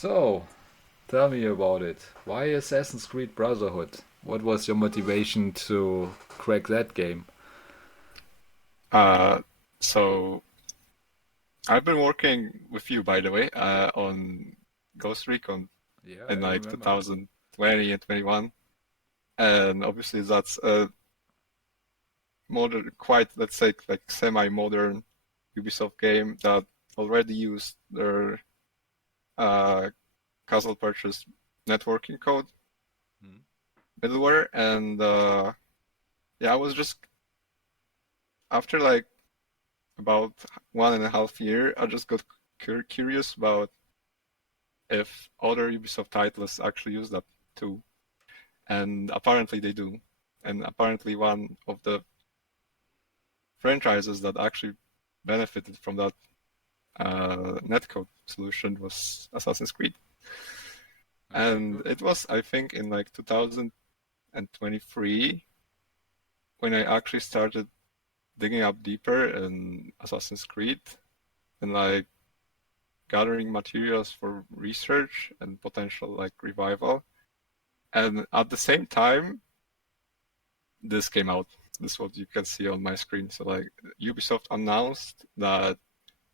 So, tell me about it. Why Assassin's Creed Brotherhood? What was your motivation to crack that game? Uh, so I've been working with you, by the way, on Ghost Recon Yeah, in I like remember. 2020 and 21, and obviously that's a modern, quite let's say like semi-modern Ubisoft game that already used their uh, Castle Purchase networking code Hmm. middleware, and yeah, I was just after like about 1.5 year, I just got curious about if other Ubisoft titles actually use that too. And apparently they do. And apparently one of the franchises that actually benefited from that netcode solution was Assassin's Creed. Okay, And cool. it was, I think, in like 2023 when I actually started digging up deeper in Assassin's Creed and like gathering materials for research and potential like revival. And at the same time, this came out. This is what you can see on my screen. So like Ubisoft announced that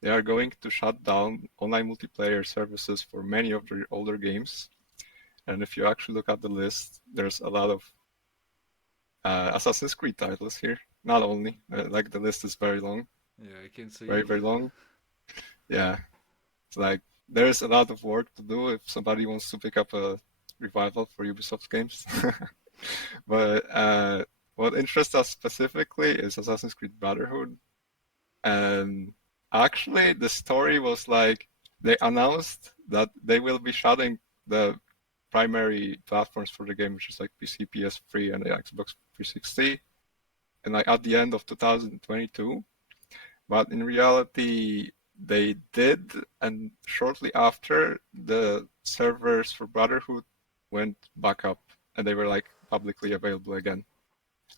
they are going to shut down online multiplayer services for many of their older games. And if you actually look at the list, there's a lot of Assassin's Creed titles here. Not only, like the list is very long, Yeah, I can see very, it. very long. Yeah, it's like there's a lot of work to do if somebody wants to pick up a revival for Ubisoft games. But what interests us specifically is Assassin's Creed Brotherhood. And actually, the story was like they announced that they will be shutting the primary platforms for the game, which is like PC, PS3, and the Xbox 360, and like at the end of 2022. But in reality, they did, and shortly after, the servers for Brotherhood went back up, and they were like publicly available again.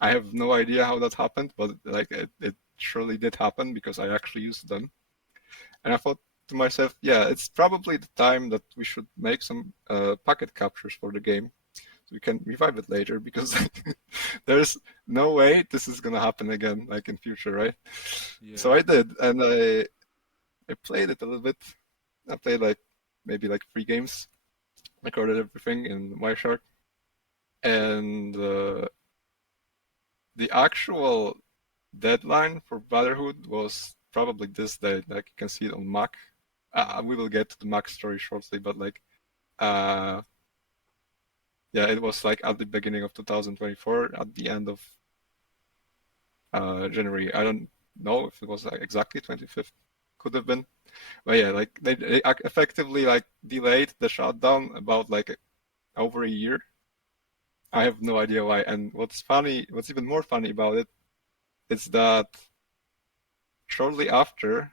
I have no idea how that happened, but like it surely did happen because I actually used them. And I thought to myself, yeah, it's probably the time that we should make some packet captures for the game so we can revive it later because there's no way this is gonna happen again, like in future, right? So Yeah. I did, and I played it a little bit. I played like maybe like 3 games, recorded everything in Wireshark, and the actual deadline for Brotherhood was probably this day. Like you can see it on Mac. Hmm. We will get to the Mac story shortly, but like, uh, yeah, it was like at the beginning of 2024, at the end of January. I don't know if it was like exactly 25th. Could have been, but yeah, like they effectively like delayed the shutdown about like over a year. I have no idea why. And what's funny, what's even more funny about it is that shortly after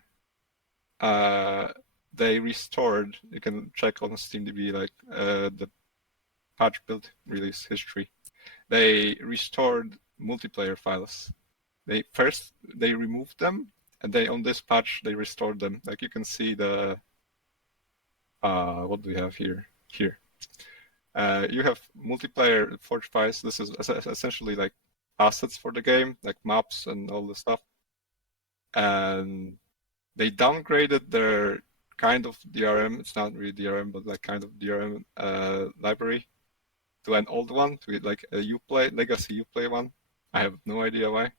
uh, they restored. You can check on SteamDB like the patch build release history. They restored multiplayer files. They removed them, and they on this patch they restored them. Like you can see the what do we have here? Here, you have multiplayer forge files. This is essentially like assets for the game, like maps and all the stuff. And they downgraded their kind of DRM. It's not really DRM, but like kind of DRM library to an old one, to like a Uplay legacy Uplay one. I have no idea why.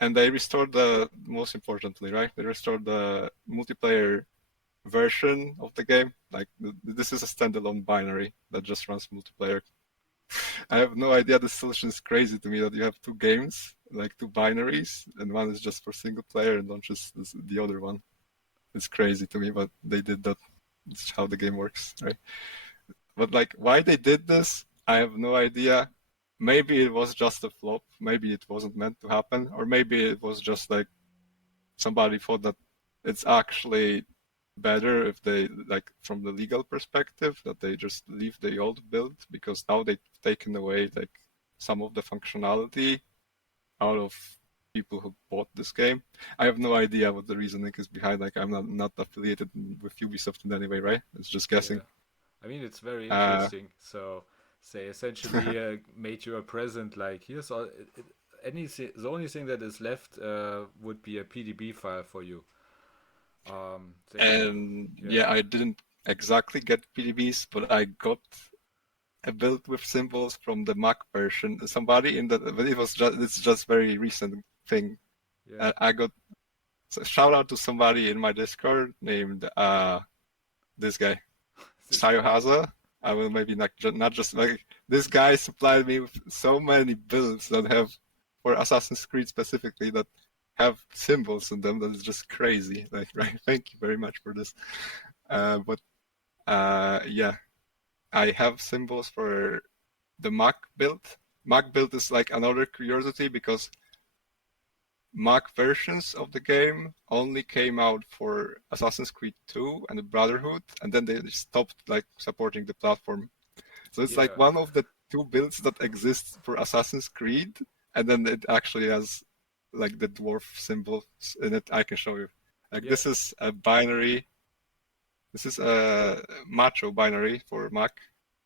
And they restored the most importantly, right? They restored the multiplayer version of the game. Like this is a standalone binary that just runs multiplayer. I have no idea. The solution is crazy to me that you have 2 games, like 2 binaries, and one is just for single player and launches the other one. It's crazy to me, but they did that. It's how the game works, right? But like, why they did this, I have no idea. Maybe it was just a flop. Maybe it wasn't meant to happen, or maybe it was just like somebody thought that it's actually better if they like from the legal perspective that they just leave the old build because now they've taken away like some of the functionality out of people who bought this game. I have no idea what the reasoning is behind. Like, I'm not affiliated with Ubisoft in any way, right? It's just guessing. Yeah. I mean, it's very Uh, interesting. So they essentially made you a present. Like here's all. Anything. The only thing that is left would be a PDB file for you. They can. and Yeah. yeah, I didn't exactly get PDBs, but I got a build with symbols from the Mac version. Somebody in the, but it's just very recent thing. Yeah. I got, so shout out to somebody in my Discord named this guy, This guy. Sayohaza. I will maybe not just like this guy supplied me with so many builds that have for Assassin's Creed specifically that have symbols in them that is just crazy. Like, right? Thank you very much for this. But yeah, I have symbols for the Mac build. Mac build is like another curiosity because Mac versions of the game only came out for Assassin's Creed 2 and the Brotherhood, and then they stopped like supporting the platform. So it's like Yeah. one of the two builds that exists for Assassin's Creed, and then it actually has like the dwarf symbols in it. I can show you. Like Yeah. this is a binary. This is a macho binary for Mac,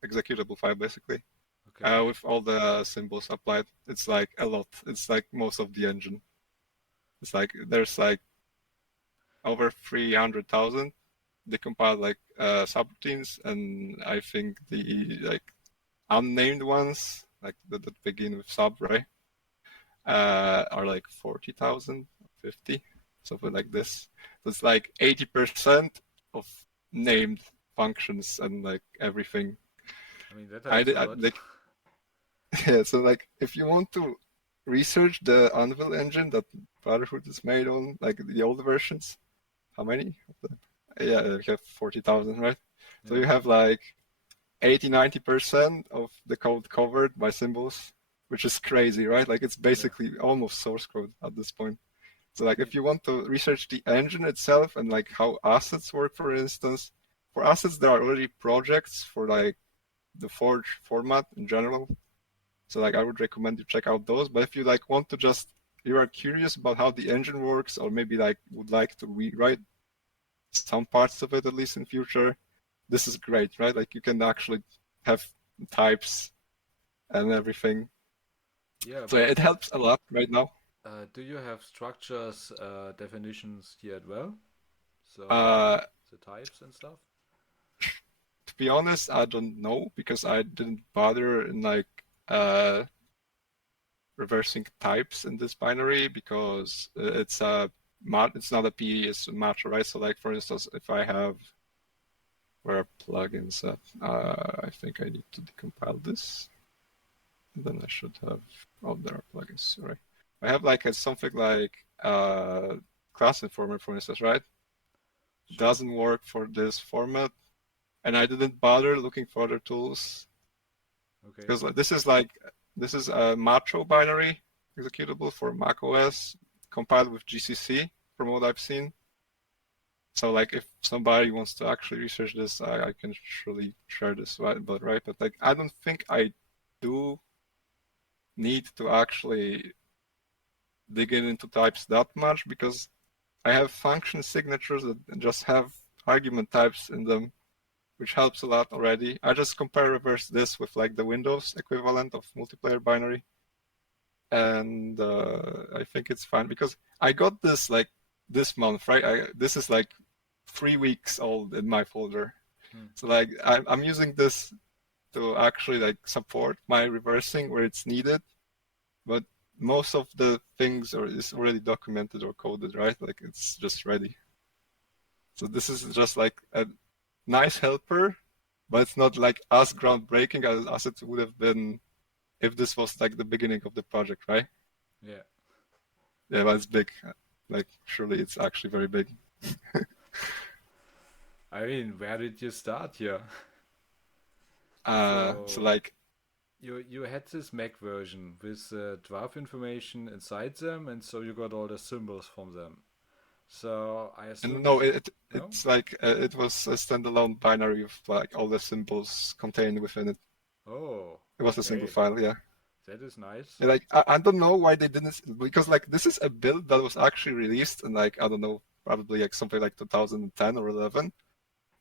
executable file basically, Okay. with all the symbols applied. It's like a lot. It's like most of the engine. It's like there's like over 300,000. They compile like subroutines, and I think the like unnamed ones, like that begin with sub, right, are like 40,000, 50, something like this. So it's like 80% of named functions and like everything. I mean, that I helps did, a lot. like, yeah, so like if you want to research the Anvil engine that Brotherhood is made on, like the old versions, how many? Yeah, you have 40,000, right? So Yeah. you have like 80-90% of the code covered by symbols, which is crazy, right? Like it's Yeah. basically almost source code at this point. So I like mean, if you want to research the engine itself and like how assets work, for instance, for assets there are already projects for like the Forge format in general. So like I would recommend you check out those. But if you like want to just you are curious about how the engine works, or maybe like would like to rewrite some parts of it at least in future, this is great, right? Like you can actually have types and everything. yeah, So yeah, but it helps a lot right now. do you have structures, definitions here as well? So Uh, the types and stuff? to be honest, I don't know because I didn't bother in like uh, reversing types in this binary because it's not a PE, it's a match, right? So like for instance, if I have where are plugins at, I think I need to decompile this. Then I should have, oh, there are plugins, right? I have like something like class informer, for instance, right? Sure. Doesn't work for this format, and I didn't bother looking for other tools Okay. because like, this is a macho binary executable for macOS compiled with GCC from what I've seen. So like if somebody wants to actually research this, I can surely share this, right? But like I don't think I do need to actually dig into types that much because I have function signatures that just have argument types in them, which helps a lot already. I just compare reverse this with like the Windows equivalent of multiplayer binary, and I think it's fine because I got this like this month, right? This is like 3 weeks old in my folder, Hmm. so like I'm using this to actually like support my reversing where it's needed, but most of the things is already documented or coded, right? Like it's just ready. So this is just like a nice helper, but it's not like as groundbreaking as it would have been if this was like the beginning of the project, right? Yeah. Yeah, but it's big. Like surely it's actually very big. I mean, where did you start here? So So like you had this Mac version with dwarf information inside them, and so you got all the symbols from them. So I and assume no, if no, it's like it was a standalone binary of like all the symbols contained within it. oh, It was a single okay, file, yeah. that is nice. And, like I don't know why they didn't because like this is a build that was actually released in like I don't know probably like something like 2010 or 11,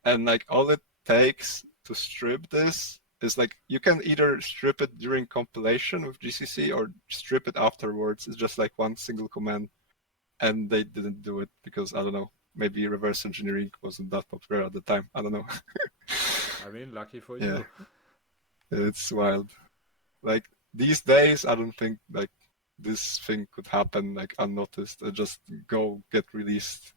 and like all it takes to strip this is like you can either strip it during compilation with GCC or strip it afterwards. It's just like one single command, and they didn't do it because I don't know. Maybe reverse engineering wasn't that popular at the time. I don't know. I mean, lucky for Yeah, you. it's wild. Like these days, I don't think like this thing could happen like unnoticed. It just go get released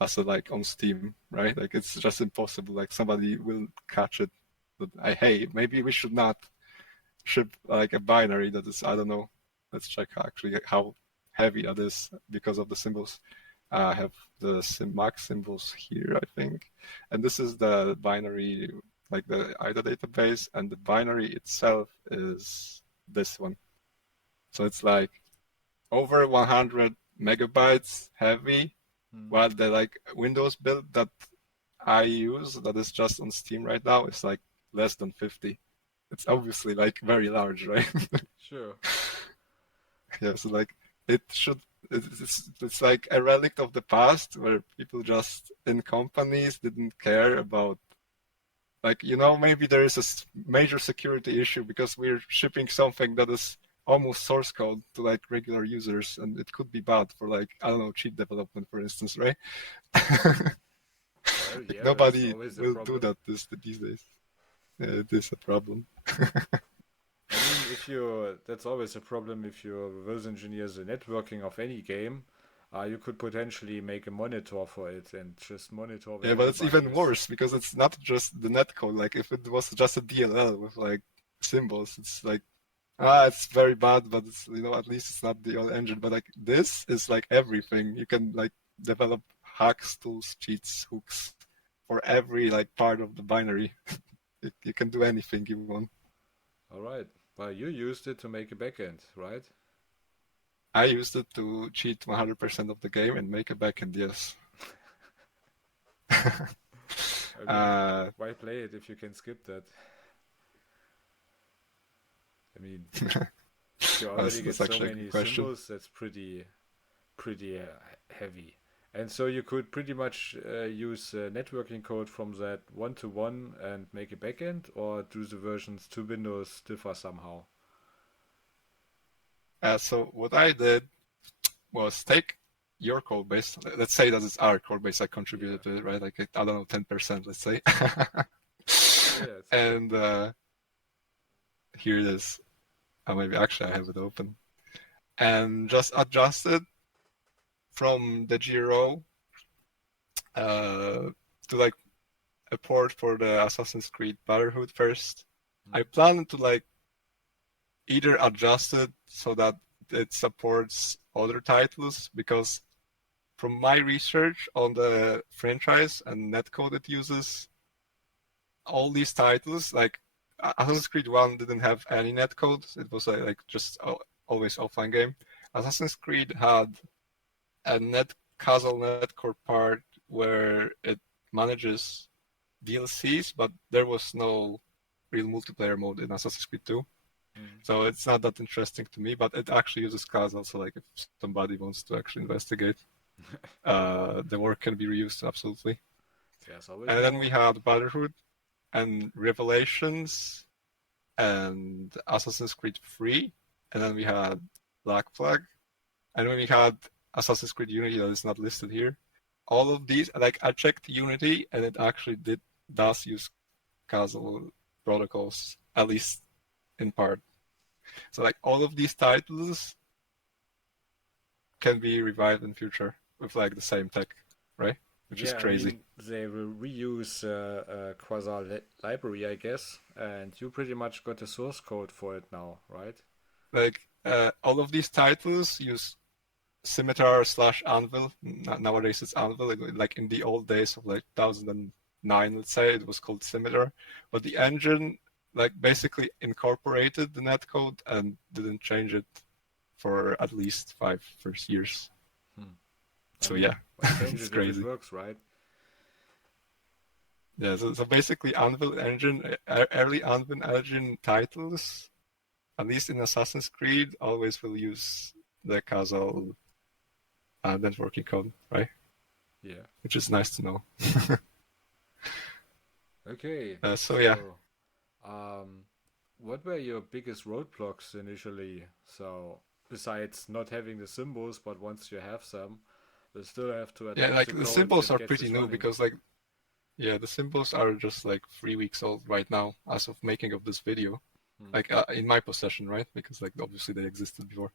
as a like on Steam, right? Like it's just impossible. Like somebody will catch it. But hey, maybe we should not ship like a binary that is, I don't know. Let's check actually how heavy that is because of the symbols. I have the Mimak symbols here, I think. And this is the binary, like the IDA database, and the binary itself is this one. So it's like over 100 megabytes heavy, while the like Windows build that I use that is just on Steam right now is like less than 50. It's obviously like very large, right? Sure. Yeah, so like it should it's like a relic of the past where people just in companies didn't care about like maybe there is a major security issue because we're shipping something that is almost source code to like regular users, and it could be bad for like I don't know cheat development for instance, right? Well, Like yeah, that's nobody always a will do problem. that these days. Yeah, it is a problem. I mean, that's always a problem if you reverse engineer the networking of any game. You could potentially make a monitor for it and just monitor when Yeah, but it's everybody even is. worse because it's not just the netcode. Like if it was just a DLL with like symbols, it's like it's very bad, but it's at least it's not the old engine. But like this is like everything. You can like develop hacks, tools, cheats, hooks for every like part of the binary. You can do anything you want. All right. Well, you used it to make a backend, right? I used it to cheat 100% of the game and make a backend. Yes. I mean, uh, why play it if you can skip that? I mean, if you already get that's so actually a good many question. symbols, that's pretty heavy. And so you could pretty much use networking code from that one-to-one and make a backend, or do the versions to Windows differ somehow? So what I did was take your code base. Let's say that it's our code base. I Yeah, contributed to it, right? Like I don't know, 10%, let's say. yeah, it's okay. And here it is. Maybe actually I have it open. And just adjust it from the GRO to like a port for the Assassin's Creed Brotherhood first. I plan to like either adjust it so that it supports other titles because from my research on the franchise and netcode it uses, all these titles, like Assassin's Creed 1 didn't have any netcode. It was like just always offline game. Assassin's Creed had a castle netcore part where it manages DLCs, but there was no real multiplayer mode in Assassin's Creed 2. Mm. So it's not that interesting to me, but it actually uses castle. So like if somebody wants to actually investigate, the work can be reused absolutely. There's always And then we more. had Brotherhood and Revelations and Assassin's Creed 3, and then we had Black Flag, and then we had Assassin's Creed Unity that is not listed here. All of these, like I checked Unity, and it actually does use causal protocols, at least in part. So like all of these titles can be revived in future with like the same tech, right? Which is Yeah, I crazy. mean, they will reuse Quasar library, I guess, and you pretty much got the source code for it now, right? Like all of these titles use Scimitar / Anvil. Nowadays it's Anvil. Like in the old days of like 2009, let's say, it was called Scimitar. But the engine like basically incorporated the netcode and didn't change it for at least 5 first years. Hmm. I So mean, yeah, why change it's it if it crazy. works, right? Yeah, so basically Anvil engine, early Anvil engine titles, at least in Assassin's Creed, always will use the causal networking code, right? Yeah, Which is nice to know. Okay, So yeah, um, what were your biggest roadblocks initially? So, besides not having the symbols, but once you have some, you still have to yeah, adapt like the the code symbols that are gets pretty this new running. because like yeah, the symbols are just like 3 weeks old right now as of making of this video. Hmm. Like in my possession, right? Because like obviously they existed before.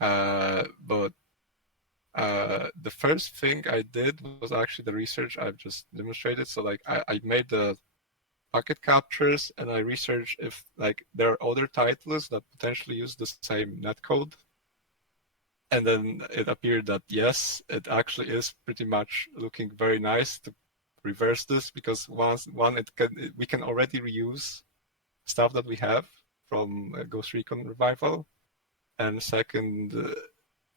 But the first thing I did was actually the research I've just demonstrated. So like I made the packet captures and I researched if like there are other titles that potentially use the same netcode. And then it appeared that yes, it actually is pretty much looking very nice to reverse this because we can already reuse stuff that we have from Ghost Recon Revival, and second,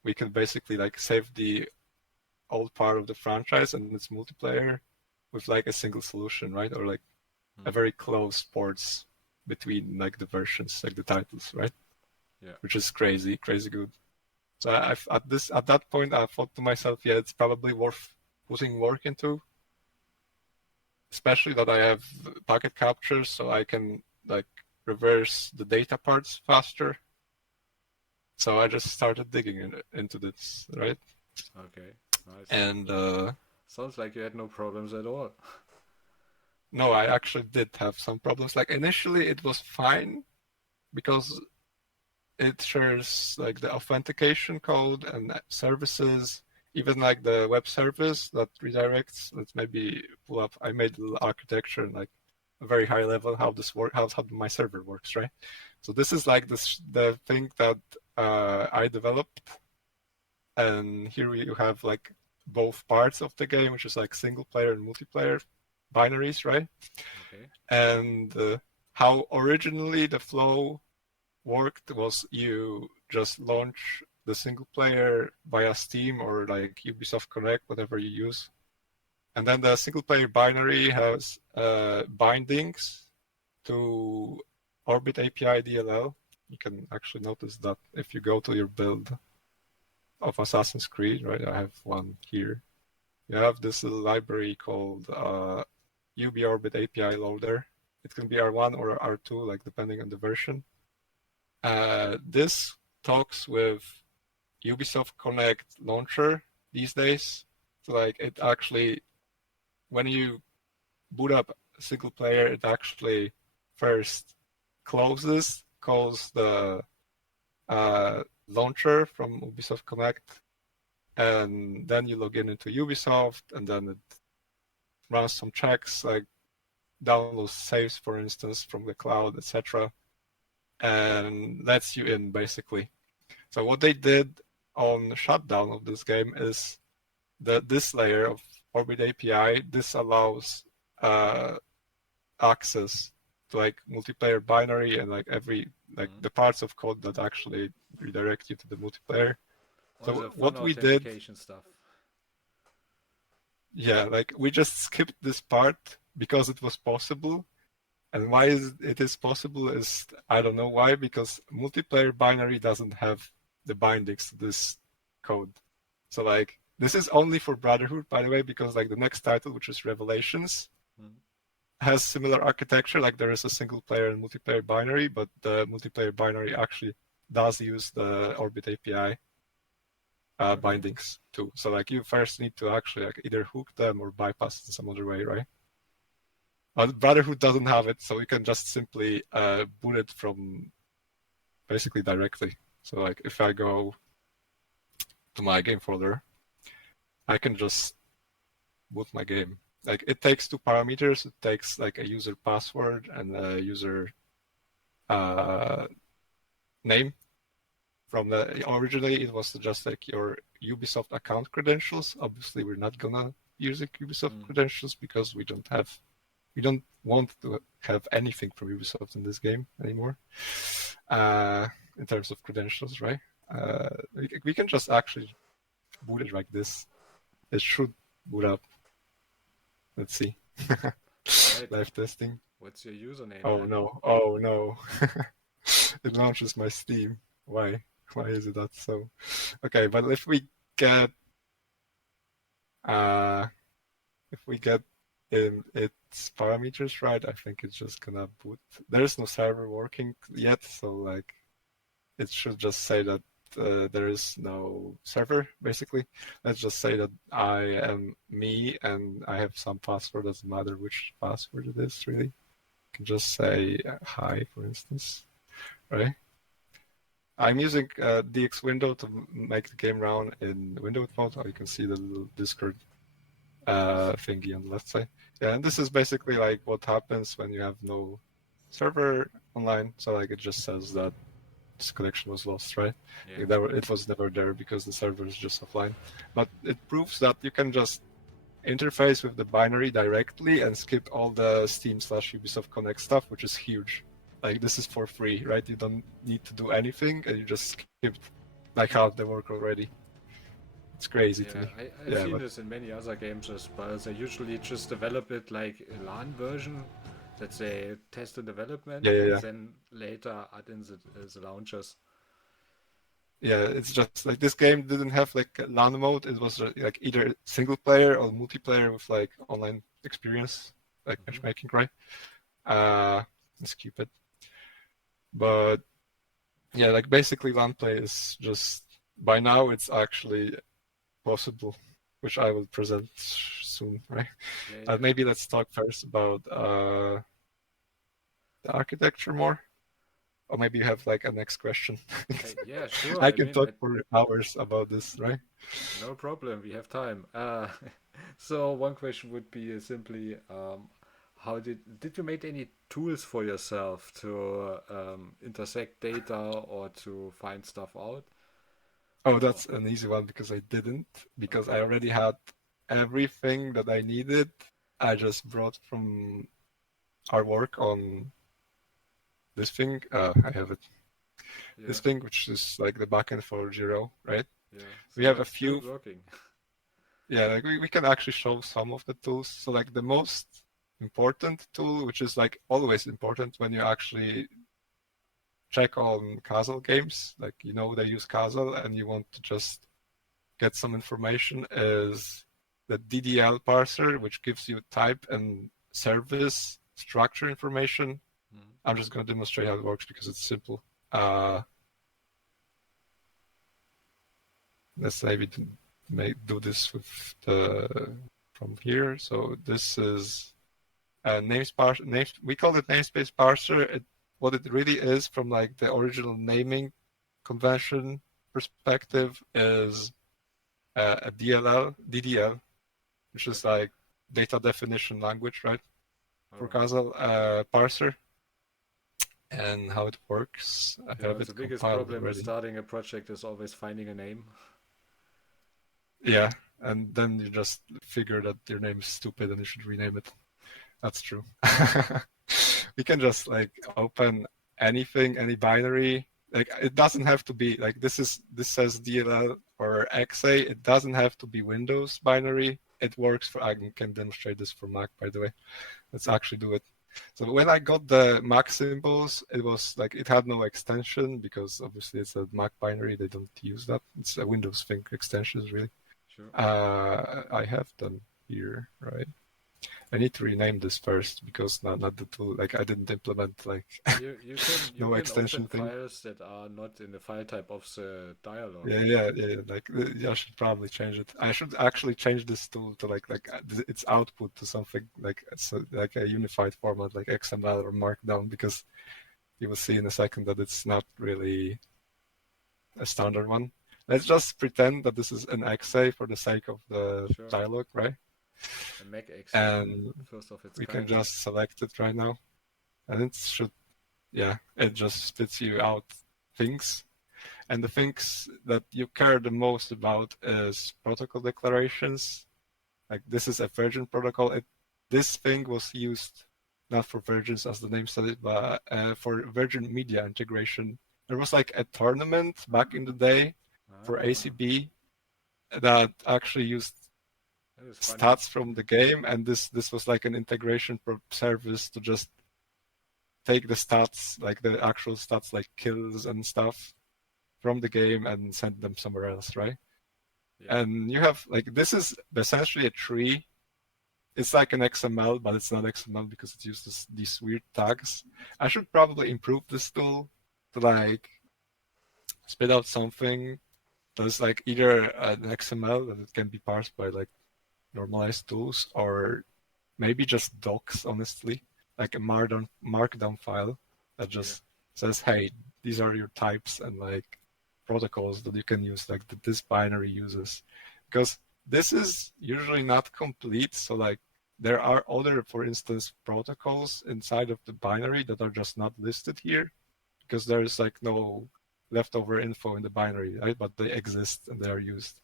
we can basically like save the old part of the franchise and its multiplayer with like a single solution, right? Or like a Hmm. very close ports between like the versions, like the titles, right? Yeah. Which is crazy, crazy good. So at that point I thought to myself, yeah, it's probably worth putting work into, especially that I have packet captures, so I can like reverse the data parts faster. So I just started digging into this, right? Okay. Nice. And Sounds like you had no problems at all. no, I actually did have some problems. Like initially it was fine because it shares like the authentication code and services, even like the web service that redirects. Let's maybe pull up. I made a little architecture and like a very high level how this work, how my server works, right? So this is like the thing that I developed, and here you have like both parts of the game, which is like single player and multiplayer binaries, right? Okay. And how originally the flow worked was you just launch the single player via Steam or like Ubisoft Connect, whatever you use. And then the single player binary has bindings to Orbit API DLL. You can actually notice that if you go to your build of Assassin's Creed, right? I have one here. You have this little library called UB Orbit API Loader. It can be R1 or R2, like depending on the version. This talks with Ubisoft Connect launcher these days. So like it actually, when you boot up a single player, it actually first calls the launcher from Ubisoft Connect, and then you log in into Ubisoft, and then it runs some checks like downloads saves, for instance, from the cloud, etc., and lets you in basically. So what they did on shutdown of this game is that this layer of Orbit API, this allows access to like multiplayer binary and like Hmm. the parts of code that actually redirect you to the multiplayer. All So the fun what we did, authentication stuff. yeah, like we just skipped this part because it was possible. And why it is possible is I don't know why, because multiplayer binary doesn't have the bindings to this code. So like this is only for Brotherhood, by the way, because like the next title, which is Revelations, Hmm. has similar architecture. Like there is a single player and multiplayer binary, but the multiplayer binary actually does use the Orbit API Okay. bindings too. So like you first need to actually like either hook them or bypass it in some other way, right? But Brotherhood doesn't have it, so you can just simply boot it from basically directly. So like if I go to my game folder, I can just boot my game. Like it takes two parameters. It takes like a user password and a user uh, name. From the originally it was just like your Ubisoft account credentials. Obviously, we're not gonna use Ubisoft Hmm. credentials because we don't want to have anything from Ubisoft in this game anymore. In terms of credentials, right? We can just actually boot it like this. It should boot up. Let's see. All right. Live testing. What's your username Oh then? no! Oh no! It launches my Steam. Why? Why is it that so? Okay, but uh, if we get in its parameters right, I think it's just gonna boot. There is no server working yet, so like it should just say that there is no server, basically. Let's just say that I am me and I have some password, doesn't matter which password it is, really. You can just say hi, for instance, right? I'm using DX window to make the game run in windowed mode. You can see the little Discord Nice. thingy on the left side. Yeah, and this is basically like what happens when you have no server online. So like it just says that this connection was lost, right? Yeah. It was never there because the server is just offline. But it proves that you can just interface with the binary directly and skip all the Steam/Ubisoft Connect stuff, which is huge. Like this is for free, right? You don't need to do anything, and you just skipped like half the work already. It's crazy to Yeah, me. I've Yeah, seen but this in many other games as well. They usually just develop it like a LAN version that they test in development and yeah. then later add in the launchers. Yeah, it's just like this game didn't have like a LAN mode. It was like either single player or multiplayer with like online experience, like Hmm. matchmaking, right? Let's keep it. But yeah, like basically LAN play is just by now it's actually possible, which I will present soon, right? Yeah, yeah. Maybe let's talk first about the architecture more, or maybe you have like a next question. Yeah, sure. I I can mean, talk for hours about this, right? no problem. We have time. So one question would be simply, how did you make any tools for yourself to intersect data or to find stuff out? Oh, Or that's an easy one because I didn't, because I okay, already had everything that I needed. I just brought from our work on this thing. I have it. yeah, This thing, which is like the backend for Giro, right? yeah. We So have a it's still few, working. yeah, like we can actually show some of the tools. So like the most important tool, which is like always important when you actually check on Castle games, like you know they use Castle and you want to just get some information, is the DDL parser, which gives you type and service structure information. Mm. I'm just going to demonstrate how it works because it's simple. Uh, let's maybe do this with from here. So this is a we call it namespace parser. What it really is from like the original naming convention perspective is a DDL, which is Okay. like data definition language, right? For Oh, Castle parser, and how it works. I yeah. have The it biggest compiled problem with already. starting a project is always finding a name. Yeah, and then you just figure that your name is stupid and you should rename it. That's true. We can just like open anything, any binary. Like it doesn't have to be like this says DLL or XA. It doesn't have to be Windows binary. It works for. I can demonstrate this for Mac, by the way. Let's actually do it. So when I got the Mac symbols, it was like it had no extension because obviously it's a Mac binary. They don't use that. It's a Windows thing. Extensions really. Sure. I have them here, right? I need to rename this first because not the tool. Like I didn't implement like You no can extension open thing. files that are not in the file type of the dialog. Yeah. Like I should probably change it. I should actually change this tool to like its output to something like so like a unified format like XML or Markdown because you will see in a second that it's not really a standard one. Let's just pretend that this is an XA for the sake of the Sure. dialog, right? A Mac XA, And first of its we can kind. just select it right now, and it should, yeah, it just spits you out things. And the things that you care the most about is protocol declarations. Like this is a Virgin protocol. This thing was used not for Virgins as the name said it, but for Virgin Media integration. There was like a tournament back in the day for Ah, ACB that actually used that is funny. stats from the game, and this was like an integration service to just take the stats, like the actual stats, like kills and stuff, from the game and send them somewhere else, right? Yeah. And you have like this is essentially a tree it's like an XML, but it's not XML because it uses these weird tags. I should probably improve this tool to like spit out something that's like either an XML that it can be parsed by like normalized tools, or maybe just docs, honestly, like a markdown file that Yeah. just says, hey, these are your types and like protocols that you can use, like that this binary uses. Because this is usually not complete. So like there are other, for instance, protocols inside of the binary that are just not listed here because there's like no leftover info in the binary, right? But they exist and they are used.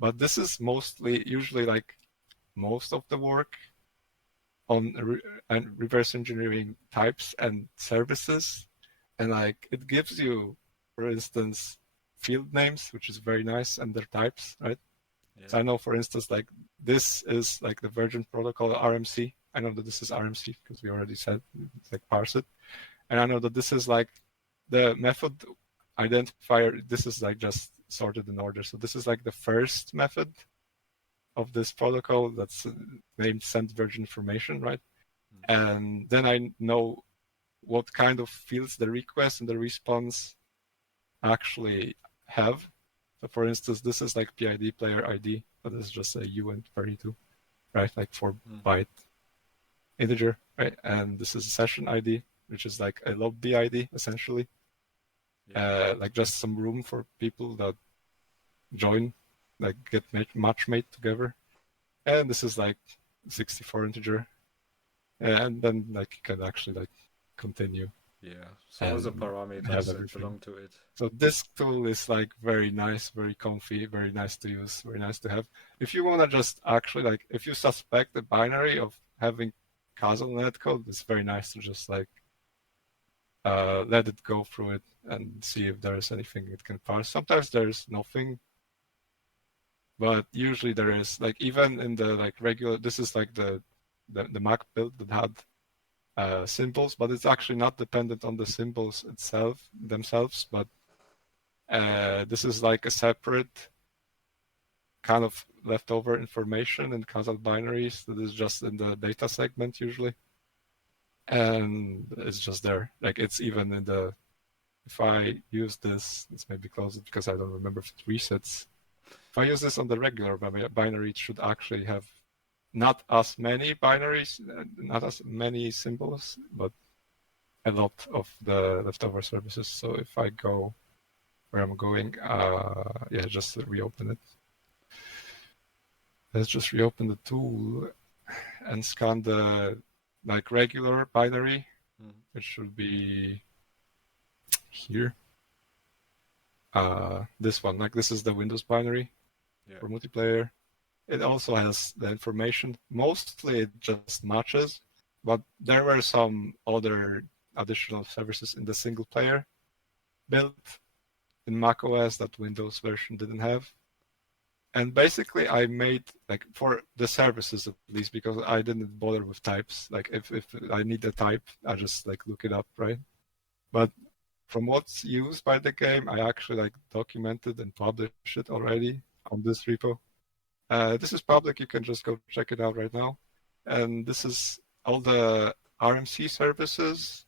But this is usually like most of the work on reverse engineering types and services. And like it gives you, for instance, field names, which is very nice, and their types, right? Yeah. So I know, for instance, like this is like the version protocol RMC. I know that this is RMC because we already said it's like parse it. And I know that this is like the method identifier. This is like just sorted in order. So this is like the first method of this protocol that's named send version information, right? And then I know what kind of fields the request and the response actually have. So for instance, this is like PID player ID, but it's just a uint32, right? Like 4-byte integer, right? And this is a session ID, which is like a lobby ID essentially. Yeah. Like just some room for people that join, like get match made together. And this is like 64 integer. And then like you can actually like continue Yeah. So all the and have parameters that everything. belong to it. So this tool is like very nice, very comfy, very nice to use, very nice to have. If you want to just actually like, if you suspect the binary of having causal netcode, it's very nice to just like let it go through it and see if there is anything it can parse. Sometimes there's nothing, but usually there is. Like even in the like regular, this is like the Mac build that had symbols, but it's actually not dependent on the symbols themselves, but this is like a separate kind of leftover information in causal binaries that is just in the data segment usually. And it's just there. Like it's even in the, if I use this, let's maybe close it because I don't remember if it resets. If I use this on the regular binary, it should actually have not as many binaries, not as many symbols, but a lot of the leftover services. So if I go where I'm going, yeah, just reopen it. Let's just reopen the tool and scan the like regular binary, which should be here. This one, like this is the Windows binary for multiplayer. It also has the information. Mostly it just matches, but there were some other additional services in the single player build in macOS that Windows version didn't have. And basically I made like for the services at least, because I didn't bother with types. Like if I need a type, I just like look it up, right? But from what's used by the game, I actually like documented and published it already on this repo. This is public, you can just go check it out right now. And this is all the RMC services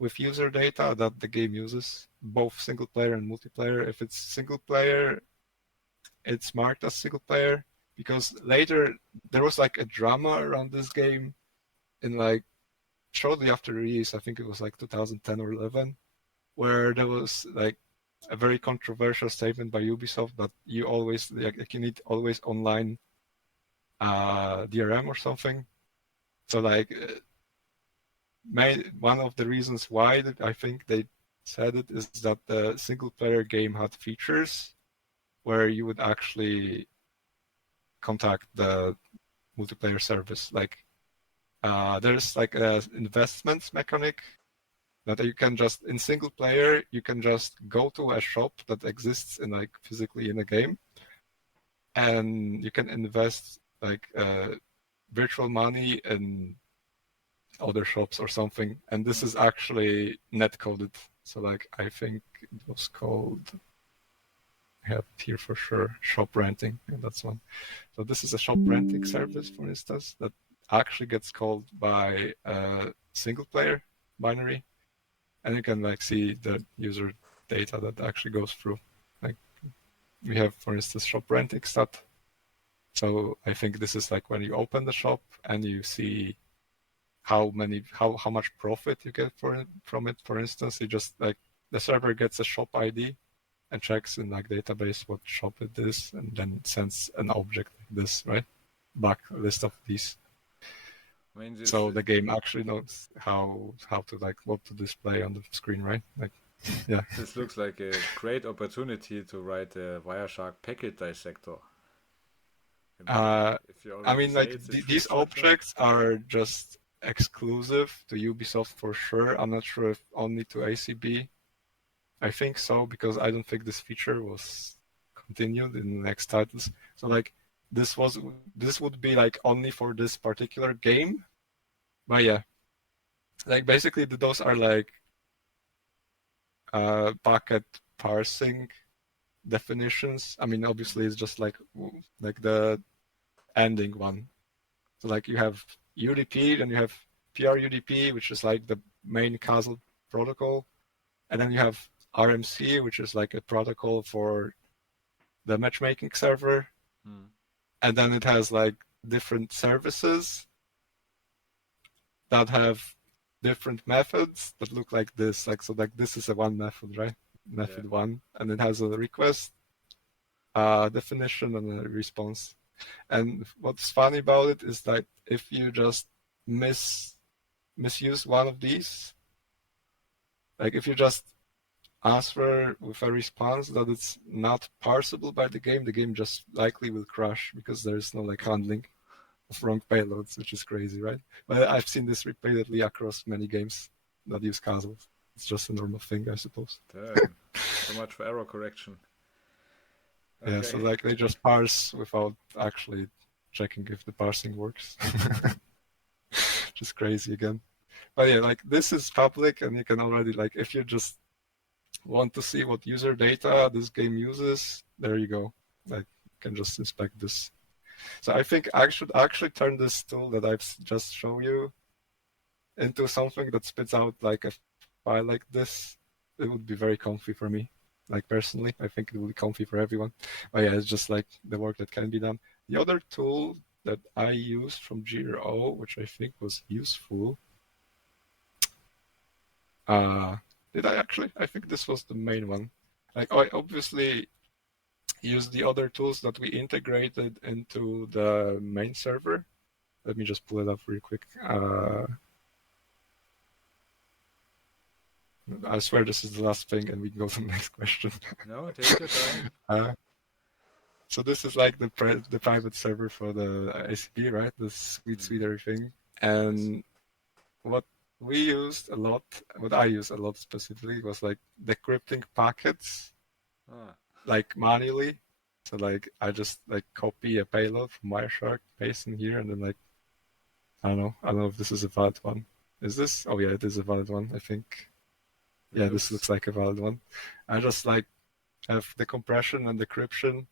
with user data that the game uses, both single player and multiplayer. If it's single player, it's marked as single player because later there was like a drama around this game in like shortly after release, I think it was like 2010 or 11, where there was like a very controversial statement by Ubisoft that you always like you need always online DRM or something. So like one of the reasons why I think they said it is that the single player game had features where you would actually contact the multiplayer service. Like there's like a investments mechanic that you can just in single player you can just go to a shop that exists in like physically in a game, and you can invest like virtual money in other shops or something. And this is actually net coded. So like I think it was called I have it here for sure. Shop renting, and that's one. So this is a shop renting service, for instance, that actually gets called by a single player binary, and you can like see the user data that actually goes through. Like we have, for instance, shop renting stat. So I think this is like when you open the shop and you see how much profit you get from it. For instance, you just like the server gets a shop ID and checks in like database what shop it is, and then sends an object like this, right? Back a list of these. I mean, this So the game actually knows how to like what to display on the screen, right? Like, yeah. this looks like a great opportunity to write a Wireshark packet dissector. I mean, if you I already mean, say like it's a tree these structure. objects are just exclusive to Ubisoft for sure. I'm not sure if only to ACB. I think so, because I don't think this feature was continued in the next titles. So like this would be like only for this particular game. But yeah, like basically those are like packet parsing definitions. I mean, obviously it's just like the ending one. So like you have UDP, then you have PRUDP, which is like the main causal protocol, and then you have RMC, which is like a protocol for the matchmaking server, Hmm. and then it has like different services that have different methods that look like this. Like so, like this is a one method, right? Yeah. Method one, and it has a request, definition, and a response. And what's funny about it is that if you just misuse one of these, like if you just answer with a response that it's not parsable by the game just likely will crash because there's no like handling of wrong payloads, which is crazy, right? But I've seen this repeatedly across many games that use casuals. It's just a normal thing, I suppose. Damn. So much for error correction. Yeah, so Okay. like they just parse without actually checking if the parsing works. Just crazy again. But yeah, like this is public, and you can already like if you just want to see what user data this game uses, there you go. Like you can just inspect this. So I think I should actually turn this tool that I've just shown you into something that spits out like a file like this. It would be very comfy for me. Like personally, I think it would be comfy for everyone. But yeah, it's just like the work that can be done. The other tool that I used from GRO, which I think was useful, uh, did I actually? I think this was the main one. Like I obviously used the other tools that we integrated into the main server. Let me just pull it up real quick. I swear this is the last thing, and we can go to the next question. No, take your time. uh, so this is like the private server for the ACP, right? The Hmm. sweet everything. Nice. And what we used a lot, what I used a lot specifically, was like decrypting packets Ah. like manually. So like I just like copy a payload from Wireshark, paste in here, and then like I don't know if this is a valid one. Is this? Oh yeah, it is a valid one, I think. It Yeah, this looks. looks like a valid one. I just like have the compression and decryption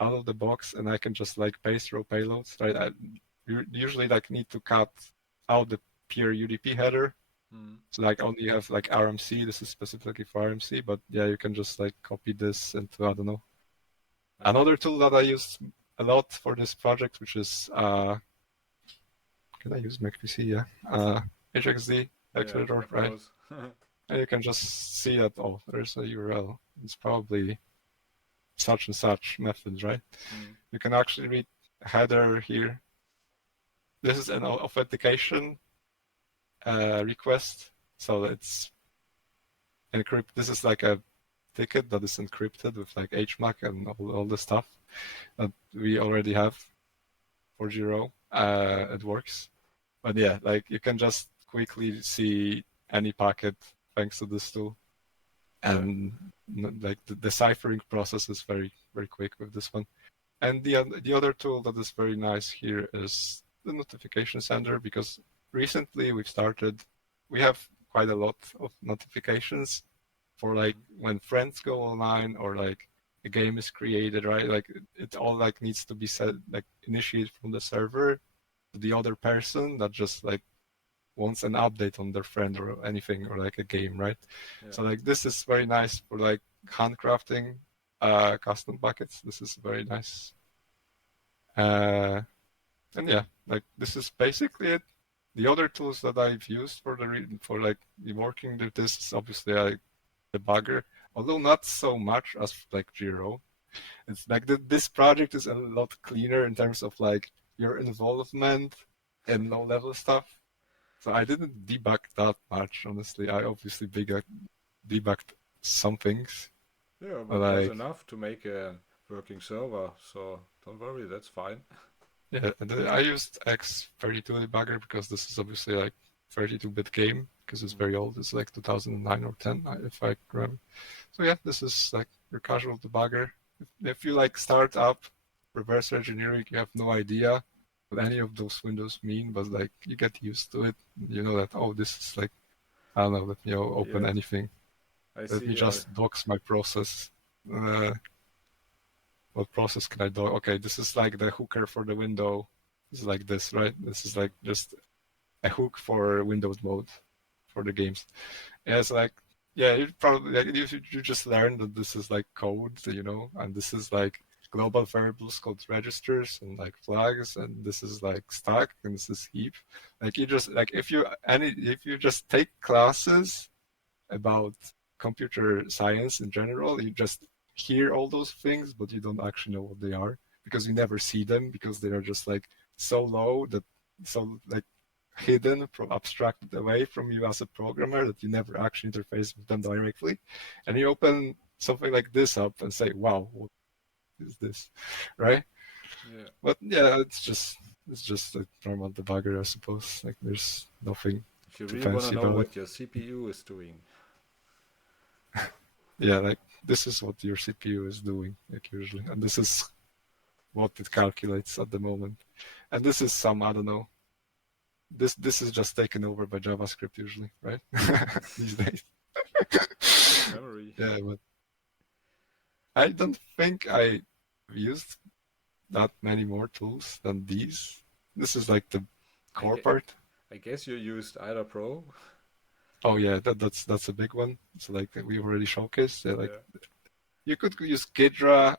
out of the box, and I can just like paste row payloads. Right? I usually like need to cut out the pure UDP header. Hmm. So like only have like RMC. This is specifically for RMC, but yeah, you can just like copy this into I don't know. I Another mean, tool that I use a lot for this project, which is can I use MacPC? Yeah, HXD yeah, accelerator, of right? course. And you can just see that oh, there's a URL. It's probably such and such methods, right? Hmm. You can actually read header here. This is an authentication request, so it's encrypted. This is like a ticket that is encrypted with like HMAC and all the stuff that we already have for Giro. It works, but yeah, like you can just quickly see any packet thanks to this tool, Yeah. and like the deciphering process is very quick with this one. And the other tool that is very nice here is the notification sender, because recently we have quite a lot of notifications for like Hmm. when friends go online, or like a game is created, right? Like it all like needs to be set, like initiated from the server to the other person that just like wants an update on their friend or anything or like a game, right? Yeah. So like this is very nice for like handcrafting custom buckets. This is very nice. And yeah, like this is basically it. The other tools that I've used for for like working with this is obviously like debugger, although not so much as like Giro. It's like this project is a lot cleaner in terms of like your involvement in low level stuff. So I didn't debug that much, honestly. I obviously debugged some things, Yeah, but but was like enough to make a working server, so don't worry, that's fine. yeah, and then I used X32 debugger because this is obviously like 32-bit game because it's very old. It's like 2009 or 10, if I remember. So yeah, this is like your casual debugger. If you like start up reverse engineering, you have no idea what any of those windows mean, but like you get used to it. You know that, oh, this is like, I don't know, let me open Yeah, anything. I Let me see. just dox my process. Uh, what process can I do? Okay, this is like the hooker for the window. It's like this, right? This is like just a hook for Windows mode for the games. Yeah, it's like, yeah, you probably like, you just learn that this is like code, you know, and this is like global variables called registers and like flags, and this is like stack and this is heap. Like you just like if you just take classes about computer science in general, you just hear all those things, but you don't actually know what they are because you never see them because they are just like so low that so like hidden from abstracted away from you as a programmer that you never actually interface with them directly. And you open something like this up and say, wow, what is this? Right? Yeah, But yeah, it's just a normal debugger, I suppose. Like there's nothing if you too really want to fancy know about it. what your CPU is doing. Yeah, like this is what your CPU is doing, like usually. And this is what it calculates at the moment. And this is some, I don't know, this is just taken over by JavaScript usually, right? These days. Memory. Yeah, but I don't think I used that many more tools than these. This is like the I, core gue- part. I guess you used IDA Pro. Oh yeah, that's a big one. So like we already showcased. Yeah, like Yeah. you could use Ghidra.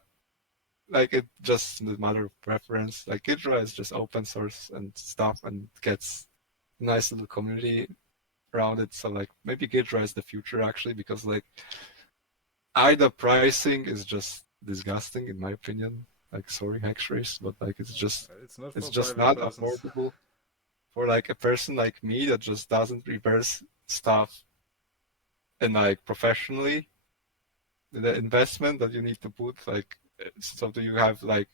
Like it just a matter of preference. Like Ghidra is just open source and stuff, and gets a nice little community around it. So like maybe Ghidra is the future actually, because like IDA pricing is just disgusting in my opinion. Like sorry, Hexrace, but like It's not it's for just private not persons. affordable for like a person like me that just doesn't reverse stuff and like professionally. The investment that you need to put like so do you have like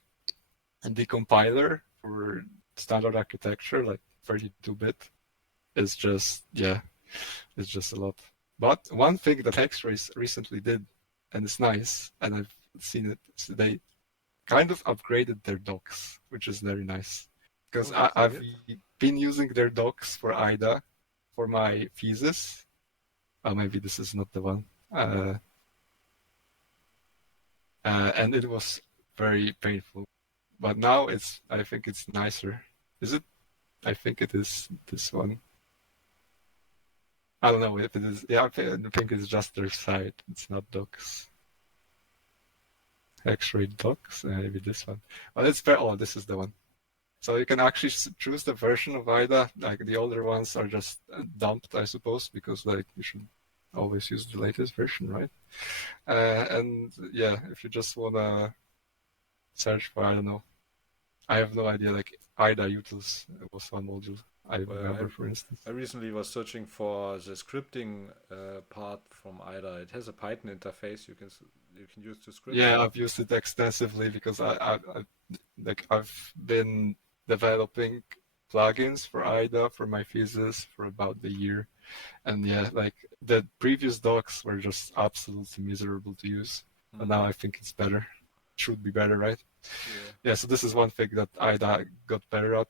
a decompiler for standard architecture like 32-bit is just yeah, it's just a lot. But one thing that Hexrace recently did, and it's nice, and I've seen it, is they kind of upgraded their docs, which is very nice. Because Oh, they I've did? been using their docs for IDA for my thesis. Maybe this is not the one. And it was very painful. But now I think it's nicer. Is it? I think it is this one. I don't know if it is. Yeah, I think it's just their site. It's not docs. X-ray docs. Maybe this one. But it's very. Oh, this is the one. So you can actually choose the version of IDA. Like the older ones are just dumped, I suppose, because like you should always use the latest version, right? And yeah, if you just wanna search for, I don't know, I have no idea. Like IDA utils was one module I Well, remember, for instance. I recently was searching for the scripting part from IDA. It has a Python interface you can use to script. Yeah, I've used it extensively because I've been developing plugins for IDA for my thesis for about a year. And yeah, like the previous docs were just absolutely miserable to use. But Hmm. now I think it's better. Should be better, right? Yeah. Yeah, so this is one thing that IDA got better at,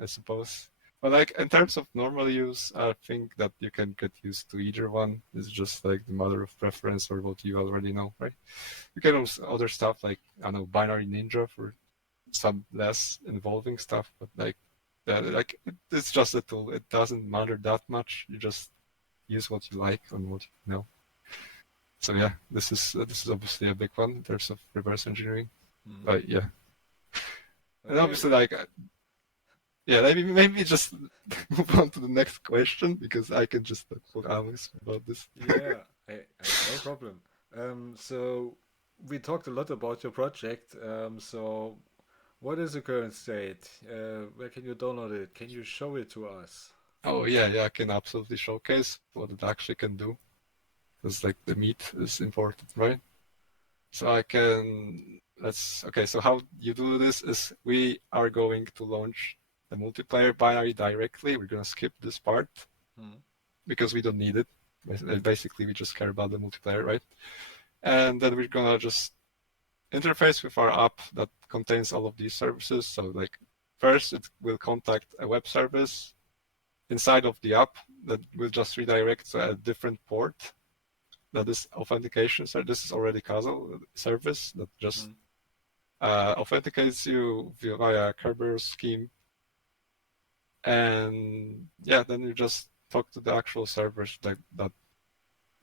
I suppose. But like in terms of normal use, I think that you can get used to either one. It's just like the matter of preference or what you already know, right? You can use other stuff like, I don't know, Binary Ninja for some less involving stuff, but like that, like it's just a tool. It doesn't matter that much. You just use what you like and what you know. So yeah, this is obviously a big one in terms of reverse engineering. Mm. But yeah, and Okay. obviously like yeah, maybe just move on to the next question because I can just talk for hours about this. Yeah, no problem. So we talked a lot about your project. So what is the current state? Where can you download it? Can you show it to us? Oh yeah, I can absolutely showcase what it actually can do because like the meat is important, right? So I can let's okay. So how you do this is we are going to launch the multiplayer binary directly. We're gonna skip this part Hmm. because we don't need it. Basically, we just care about the multiplayer, right? And then we're gonna just interface with our app that contains all of these services. So like first it will contact a web service inside of the app that will just redirect to a different port that is authentication. So this is already Castle service that just Hmm. authenticates you via Kerberos scheme. And yeah, then you just talk to the actual servers that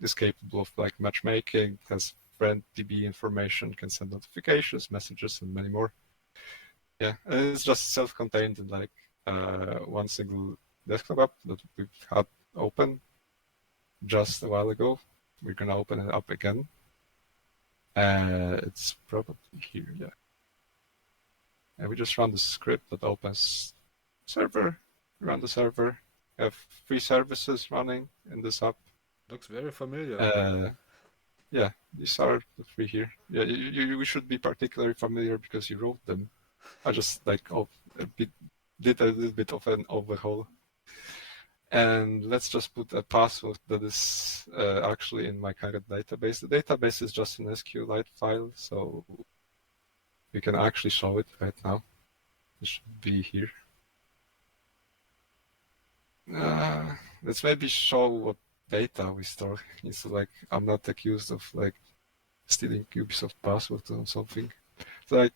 is capable of like matchmaking, has friend DB information, can send notifications, messages, and many more. Yeah, and it's just self-contained in like one single desktop app that we've had open just a while ago. We're gonna open it up again. It's probably here, yeah. And we just run the script that opens server, run the server, have 3 services running in this app. Looks very familiar. Uh, yeah, these are the 3 here. Yeah, we should be particularly familiar because you wrote them. I just like did a little bit of an overhaul. And let's just put a password that is actually in my current database. The database is just an SQLite file, so we can actually show it right now. It should be here. Let's maybe show what data we store. So like I'm not accused of like stealing Ubisoft password or something. So like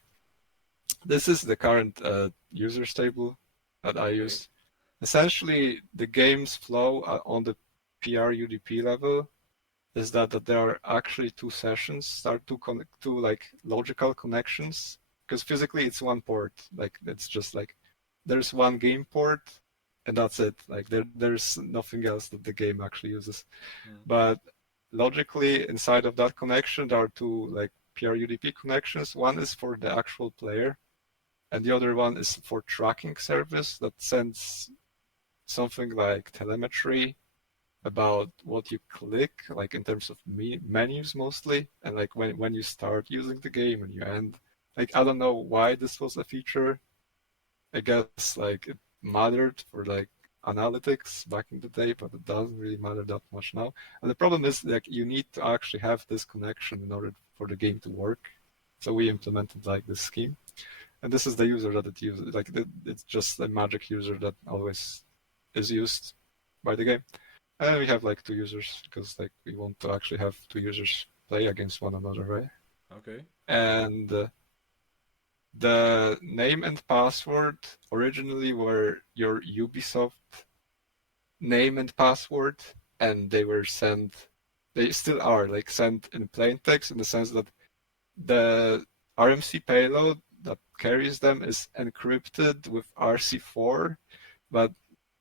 this is the current users table that I Okay. use. Essentially, the game's flow on the PR UDP level is that there are actually 2 sessions, two like logical connections, because physically it's one port. Like it's just like there's one game port, and that's it. Like there's nothing else that the game actually uses. Hmm. But logically, inside of that connection, there are 2 like PRUDP connections. One is for the actual player, and the other one is for tracking service that sends something like telemetry about what you click, like in terms of menus mostly, and like when you start using the game and you end. Like I don't know why this was a feature. I guess like it mattered for like analytics back in the day, but it doesn't really matter that much now. And the problem is like you need to actually have this connection in order for the game to work. So we Hmm. implemented like this scheme, and this is the user that it uses. Like it's just a magic user that always is used by the game. And we have like 2 users because like we want to actually have 2 users play against one another, right? Okay. And the name and password originally were your Ubisoft name and password, and they were sent. They still are like sent in plain text in the sense that the RMC payload that carries them is encrypted with RC4, but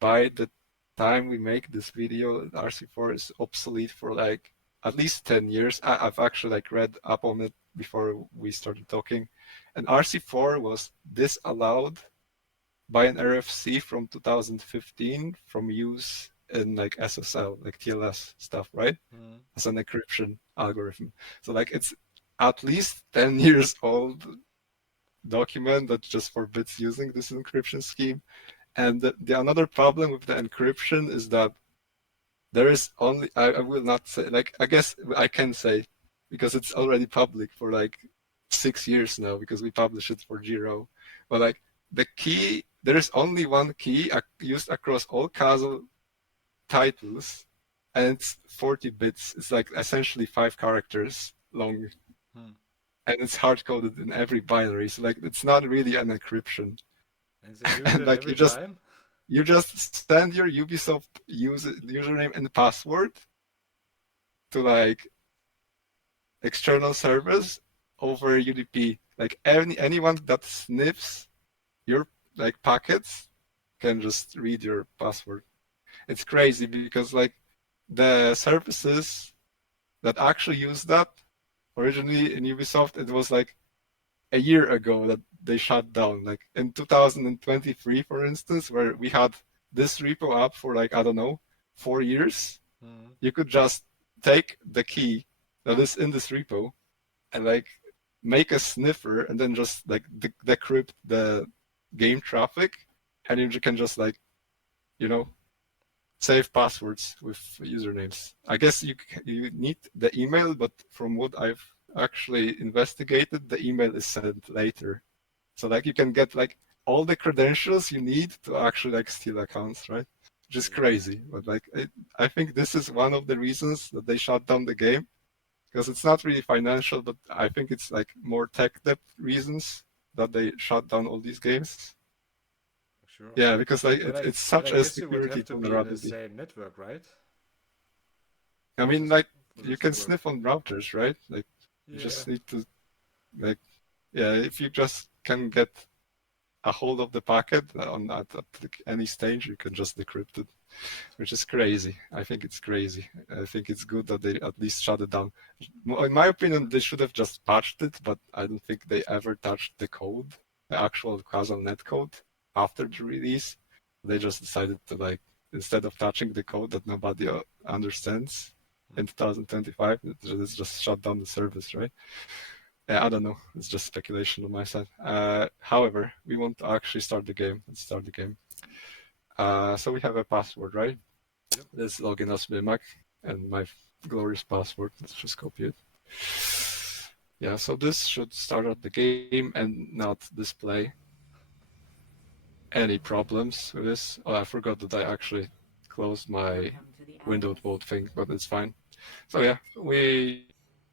by the time we make this video, RC4 is obsolete for like at least 10 years. I've actually like read up on it before we started talking, and RC4 was disallowed by an RFC from 2015 from use in like SSL, like TLS stuff, right? Hmm. As an encryption algorithm. So like it's at least 10 years old document that just forbids using this encryption scheme. And the another problem with the encryption is that there is only, I will not say, like, I guess I can say, because it's already public for like 6 years now, because we publish it for Giro. But like the there is only one key used across all Castle titles, and it's 40 bits. It's like essentially 5 characters long, Hmm. and it's hard coded in every binary. So like it's not really an encryption. And they use And it like every time? you just send your Ubisoft username and password to like external servers over UDP. Like anyone that sniffs your like packets can just read your password. It's crazy because like the services that actually use that originally in Ubisoft, it was like a year ago that they shut down. Like in 2023, for instance, where we had this repo up for like, I don't know, 4 years, Hmm. you could just take the key that is in this repo and like make a sniffer and then just like decrypt the game traffic, and you can just like, you know, save passwords with usernames. I guess you need the email, but from what I've actually investigated, the email is sent later. So like you can get like all the credentials you need to actually like steal accounts, right? Which is Yeah. crazy. But like I think this is one of the reasons that they shut down the game, because it's not really financial, but I think it's like more tech debt reasons that they shut down all these games. Sure. Yeah, because like But it's but such I a guess you would security have to be in the vulnerability. same network, right? I For mean, this like for you this to can work. sniff on routers, right? Like you Yeah. just need to like, yeah, if you just can get a hold of the packet at any stage, you can just decrypt it, which is crazy. I think it's crazy. I think it's good that they at least shut it down. In my opinion, they should have just patched it, but I don't think they ever touched the code, the actual causal net code after the release. They just decided to like, instead of touching the code that nobody understands in 2025, let's just shut down the service, right? Yeah, I don't know. It's just speculation on my side. However, we want to actually start the game. Let's start the game. So we have a password, right? Yep. Let's log in as Mimak and my glorious password. Let's just copy it. Yeah, so this should start up the game and not display any problems with this. Oh, I forgot that I actually closed my windowed mode thing, but it's fine. So yeah, we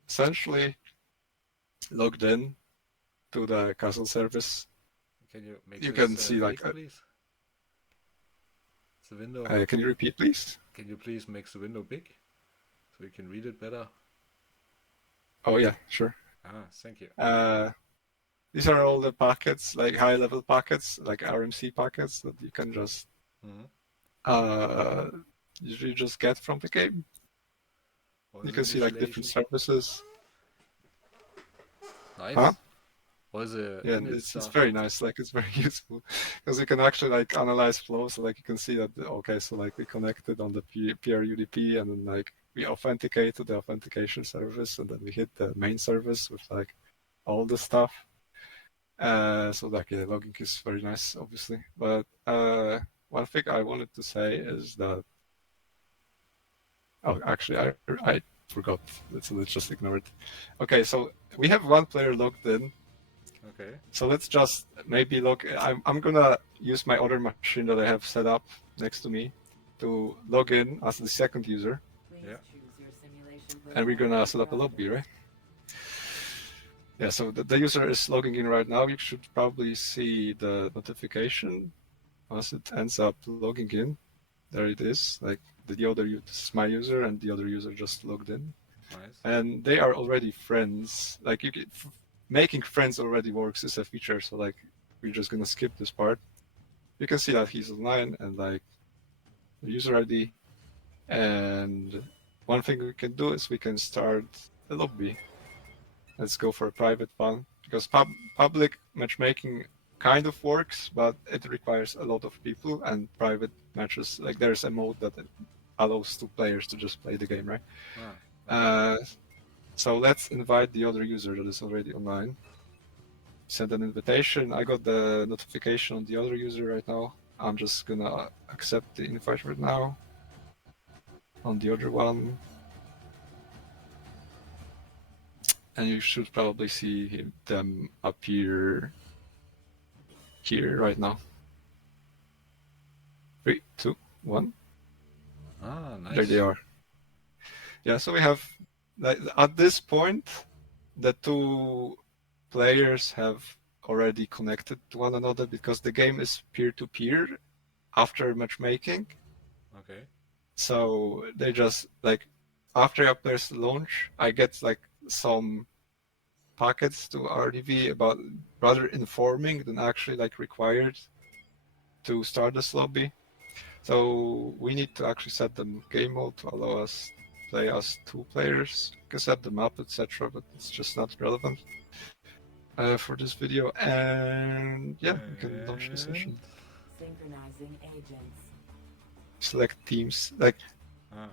essentially logged in to the castle service. Can you make You this can see like, big, please? The window. can you repeat, please? Can you please make the window big so we can read it better? Oh yeah, sure. Ah, thank you. Uh, these are all the packets, like high-level packets, like RMC packets that you can just Hmm. uh, you just get from the game. All You the can see like different initialization. services. Huh? Nice. All the Yeah, init it's stuff. very nice. Like it's very useful because you can actually like analyze flows. So like you can see that okay, so like we connected on the PRUDP and then like we authenticate to the authentication service and then we hit the main service with like all the stuff. So like yeah, logging is very nice, obviously. But one thing I wanted to say is that oh, actually I forgot. Let's just ignore it. Okay, so we have one player logged in. Okay. So let's just maybe log. I'm gonna use my other machine that I have set up next to me to log in as the second user, Yeah. and we're gonna set up a lobby, right? Yeah. So the user is logging in right now. You should probably see the notification as it ends up logging in. There it is. Like the other, this is my user, and the other user just logged in, Nice. and they are already friends. Like making friends already works as a feature. So like we're just gonna skip this part. You can see that he's online and like the user ID. And one thing we can do is we can start a lobby. Let's go for a private one because public matchmaking kind of works, but it requires a lot of people, and private matches, like there's a mode that allows 2 players to just play the game, right? Ah, okay. Uh, so let's invite the other user that is already online. Send an invitation. I got the notification on the other user right now. I'm just gonna accept the invite right now. On the other one, and you should probably see them appear here right now. 3, 2, 1. Ah, There they nice. are. Yeah, so we have, like, at this point, the two players have already connected to one another because the game is peer-to-peer after matchmaking. Okay. So they just, like, after players launch, I get like some packets to RDV about rather informing than actually like required to start this lobby. So we need to actually set the game mode to allow us to play as two players. You can set the map, etc., but it's just not relevant for this video. And yeah, we can launch the And session. Synchronizing agents. Select teams. Like ah,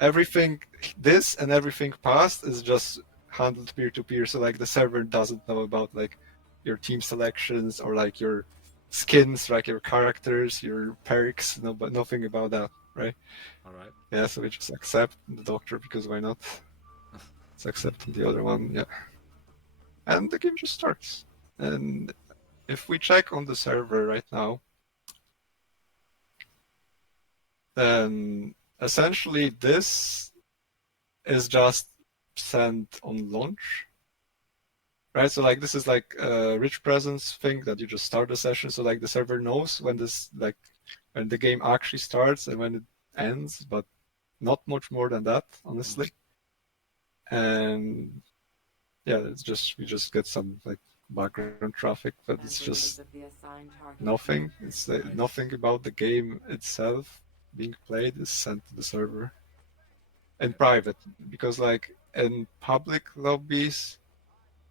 everything, this and everything past is just handled peer to peer. So like the server doesn't know about like your team selections or like your skins, like your characters, your perks. No, but nothing about that, right? all right. Yeah, so we just accept the doctor because why not? Let's accept the other one, yeah. And the game just starts. And if we check on the server right now, then essentially this is just sent on launch, right? So like this is like a rich presence thing that you just start the session. So like the server knows when this like when the game actually starts and when it ends, but not much more than that, Mm. honestly. And yeah, it's just we just get some like background traffic, but it's Enter just names of the assigned target. nothing. It's Nice. nothing about the game itself being played is sent to the server in private because like in public lobbies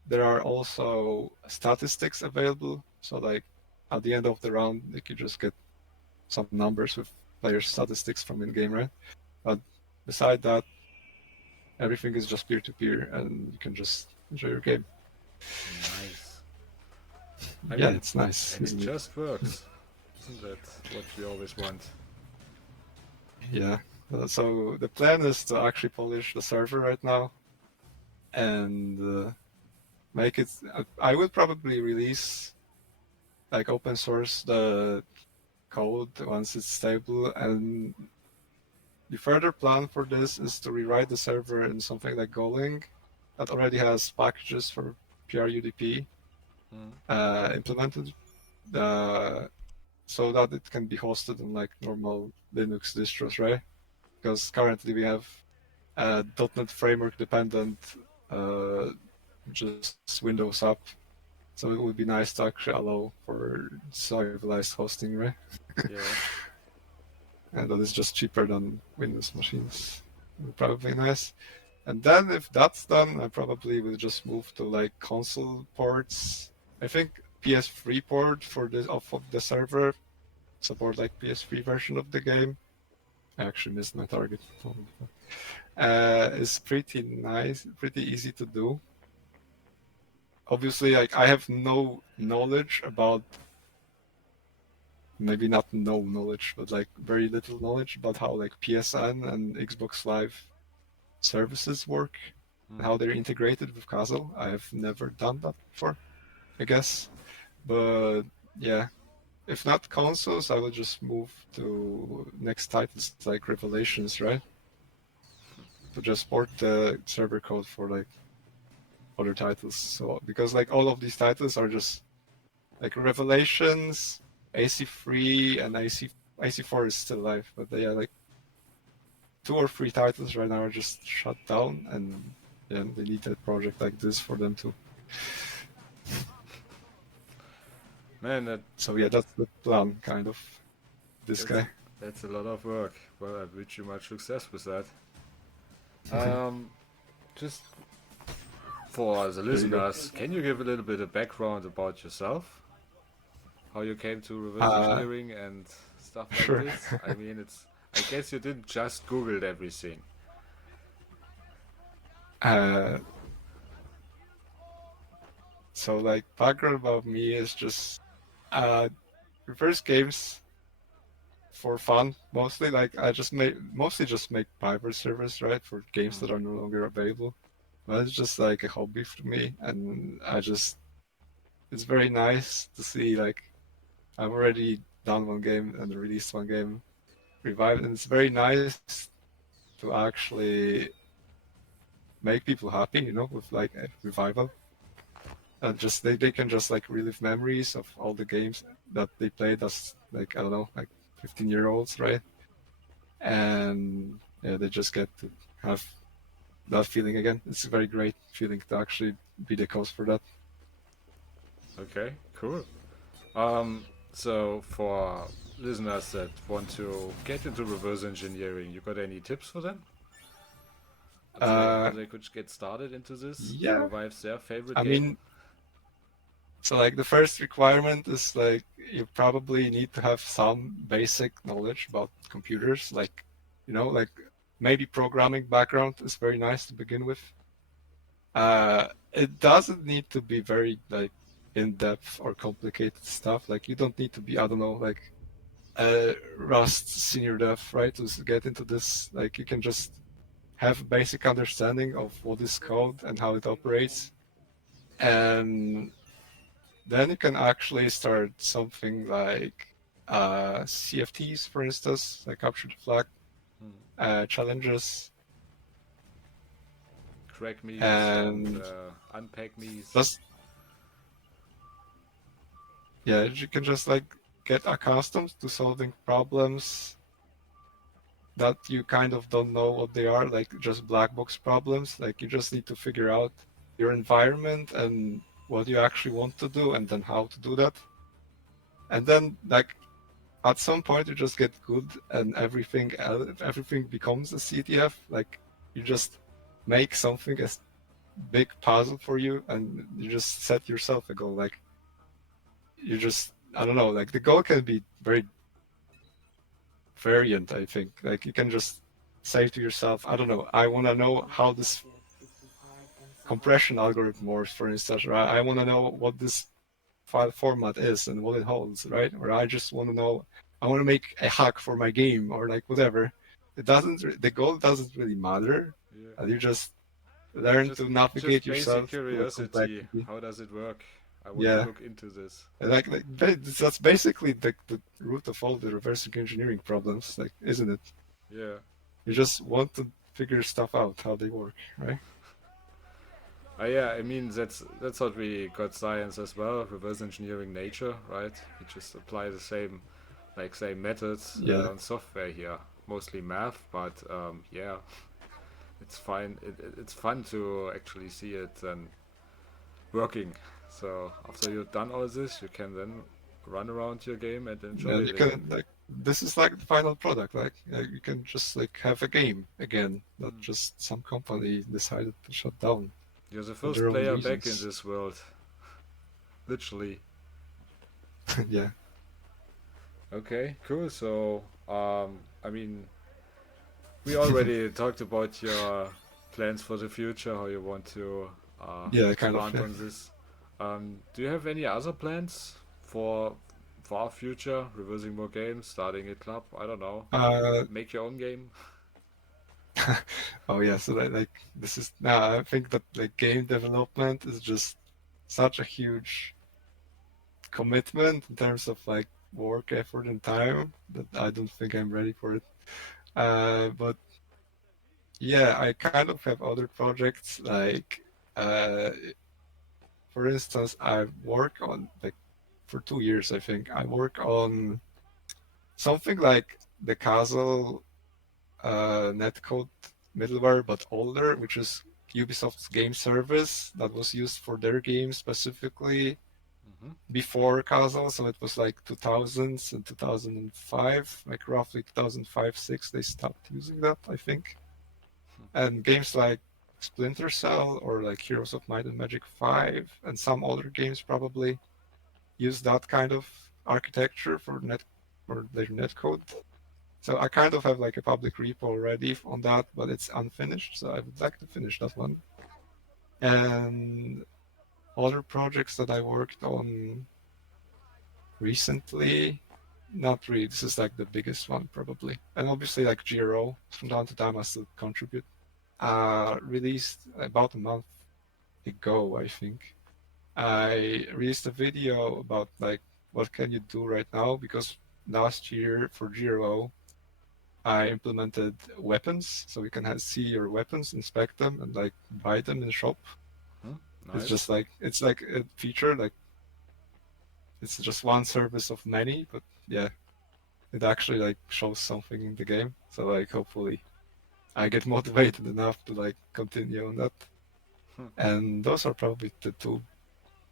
there are also statistics available. So like at the end of the round, like you just get some numbers with player statistics from in game, right? But beside that, everything is just peer to peer, and you can just enjoy your game. Nice. I Yeah, mean, it's nice, and it isn't it? just works. Isn't that what we always want? Yeah. So the plan is to actually polish the server right now and make it. I would probably release like open source the code once it's stable, and the further plan for this is to rewrite the server in something like Golang that already has packages for PRUDP Mm. implemented, uh, so that it can be hosted on like normal Linux distros, right? Because currently we have .NET framework dependent, just Windows app. So it would be nice to actually allow for serialized hosting, right? Yeah. And that is just cheaper than Windows machines. Probably nice. And then if that's done, I probably will just move to like console ports. I think PS3 port for this off of the server support like PS3 version of the game. I actually missed my target. Is pretty nice, pretty easy to do. Obviously, like I have no knowledge about, maybe not no knowledge, but like very little knowledge about how like PSN and Xbox Live services work and Mm. how they're integrated with Castle. I have never done that before, I guess. But yeah, if not consoles, I will just move to next titles like Revelations, right? To just port the server code for like other titles. So because like all of these titles are just like Revelations, AC3, and AC4 is still live, but yeah, like 2 or 3 titles right now are just shut down, and yeah, they need a project like this for them to. Man, that So yeah, that's the plan, kind of. This that's guy. that's a lot of work. Well, I wish you much success with that. Um, just for the There you go. listeners, can you give a little bit of background about yourself? How you came to reverse Uh, engineering and stuff like sure. this? I mean, it's. I guess you didn't just Googled everything. uh, so like background about me is just reverse games for fun mostly. Like I just mostly just make private servers, right, for games that Mm. are no longer available. But it's just like a hobby for me, and I just it's very nice to see like I've already done one game and released one game, revived, and it's very nice to actually make people happy, with like a revival. And just they can just like relive memories of all the games that they played as like, I don't know, like 15-year-olds, right? And yeah, they just get to have that feeling again. It's a very great feeling to actually be the cause for that. Okay, cool. So for listeners that want to get into reverse engineering, you got any tips for them? How they could get started into this to Yeah, revive their favorite I game? mean, so like the first requirement is like you probably need to have some basic knowledge about computers, like like maybe programming background is very nice to begin with. It doesn't need to be very like in-depth or complicated stuff. Like you don't need to be, I don't know, like Rust senior dev, right? To get into this, like you can just have a basic understanding of what is code and how it operates, and then you can actually start something like CFTs, for instance, like capture the flag challenges, Crack me's and and unpack me's. just yeah, you can just like get accustomed to solving problems that you kind of don't know what they are, like just black box problems. Like you just need to figure out your environment and what you actually want to do, and then how to do that. And then like at some point you just get good, and everything becomes a CTF. Like you just make something as big puzzle for you, and you just set yourself a goal. Like you just, I don't know, like the goal can be very variant, I think. Like you can just say to yourself, I don't know, I want to know how this compression algorithm works, for instance, right? I want to know what this file format is and what it holds, right? Or I just want to know, I want to make a hack for my game, or like whatever. The goal doesn't really matter. Yeah. You just learn Just to navigate basic yourself through the curiosity. complexity. How does it work? I want to Yeah, look into this. that's basically the root of all the reverse engineering problems, like, isn't it? Yeah. You just want to figure stuff out how they work, right? Yeah, I mean that's what we got science as well, reverse engineering nature, right? We just apply the same methods Yeah, on software here, mostly math, but yeah, it's fine. It's fun to actually see it and working. So after you've done all this, you can then run around your game and enjoy and you it again. can like this is like the final product. Like you can just like have a game again, not just some company decided to shut down You're the for first their own player back in reasons. this world, literally. Yeah. Okay, cool. So, I mean, we already talked about your plans for the future, how you want to Yeah, kind of. expand on this. Do you have any other plans for our future? Reversing more games, starting a club? I don't know. Uh, Make your own game. oh yeah, so like this is now I think that like game development is just such a huge commitment in terms of like work effort and time that I don't think I'm ready for it. But yeah, I kind of have other projects like uh, for instance, I work on like for 2 years I think I work on something like the Castle netcode middleware, but older, which is Ubisoft's game service that was used for their games specifically Hmm. before Castle. So it was like 2000s and 2005, like roughly 2005, 6, they stopped using that, I think. And games like Splinter Cell or like Heroes of Might and Magic 5 and some other games probably use that kind of architecture for their netcode. So I kind of have like a public repo already on that, but it's unfinished. So I would like to finish that one. And other projects that I worked on recently, not really. This is like the biggest one probably. And obviously like GRO, from time to time I still contribute. Released about a month ago, I think. I released a video about like what can you do right now, because last year for GRO, I implemented weapons, so you can see your weapons, inspect them, and like buy them in the shop. It's Nice. just like it's like a feature, like it's just one service of many, but yeah, it actually like shows something in the game. So like hopefully I get motivated enough to like continue on that. And those are probably the two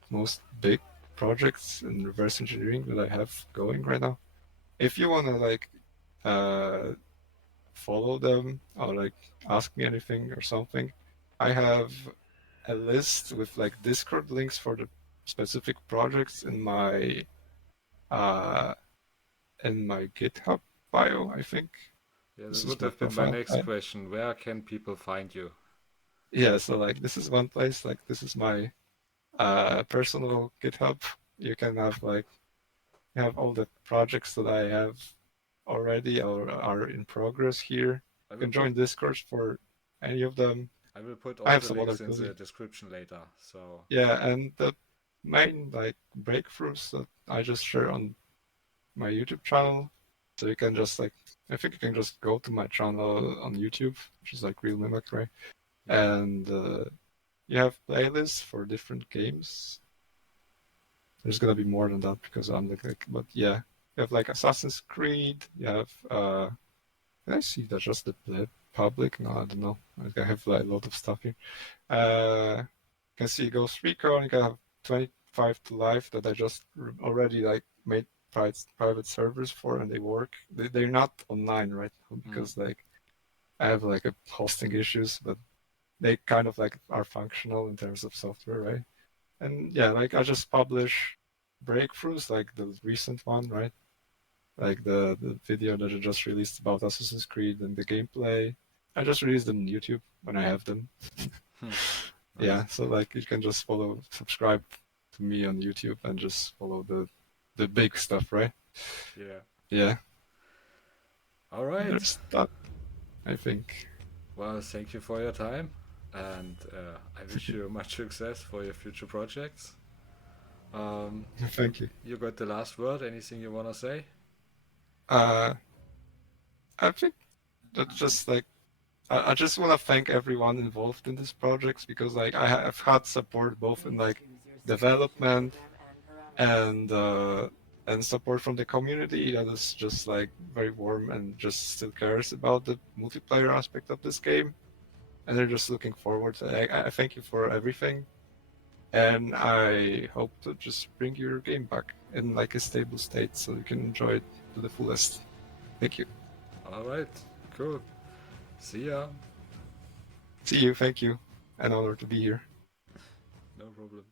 most big projects in reverse engineering that I have going right now. If you wanna like follow them or like ask me anything or something, I have a list with like Discord links for the specific projects uh in my GitHub bio, I think. Yeah, This that is would my have been my profile. next question. Where can people find you? Yeah, so like this is one place, like this is my personal GitHub. You can have like you have all the projects that I have already or are in progress here. I You will can put join Discord for any of them. I will put I all have the some other links in the coding. description later. So Yeah, and the main like breakthroughs that I just share on my YouTube channel. So you can just like I think you can just go to my channel on YouTube, which is like Real Mimak, right? yeah, And you have playlists for different games. There's gonna be more than that because I'm like but yeah, you have like Assassin's Creed. You have can I see that's just the public? No, I don't know. I have like, a lot of stuff here. You can see Ghost Recon. You can have 25 to Life that I just already like made private servers for, and they work. They're not online right now because like I have like a hosting issues, but they kind of like are functional in terms of software, right? And yeah, like I just publish breakthroughs, like the recent one, right? Like the video that I just released about Assassin's Creed and the gameplay. I just released them on YouTube when I have them. nice. Yeah, so like you can just subscribe to me on YouTube and just follow the big stuff, right? Yeah. Yeah, All right. there's that, I think. Well, thank you for your time, and I wish you much success for your future projects. Um, Thank you. you got the last word. Anything you wanna say? Uh, I think that just like I just want to thank everyone involved in these projects because like I have had support both in Please like choose your simulation development program and parameters. and support from the community that is just like very warm and just still cares about the multiplayer aspect of this game, and they're just looking forward to it. I thank you for everything, and I hope to just bring your game back in like a stable state so you can enjoy it to the fullest. Thank you. All right. Cool. See ya. See you. Thank you. An honor to be here. No problem.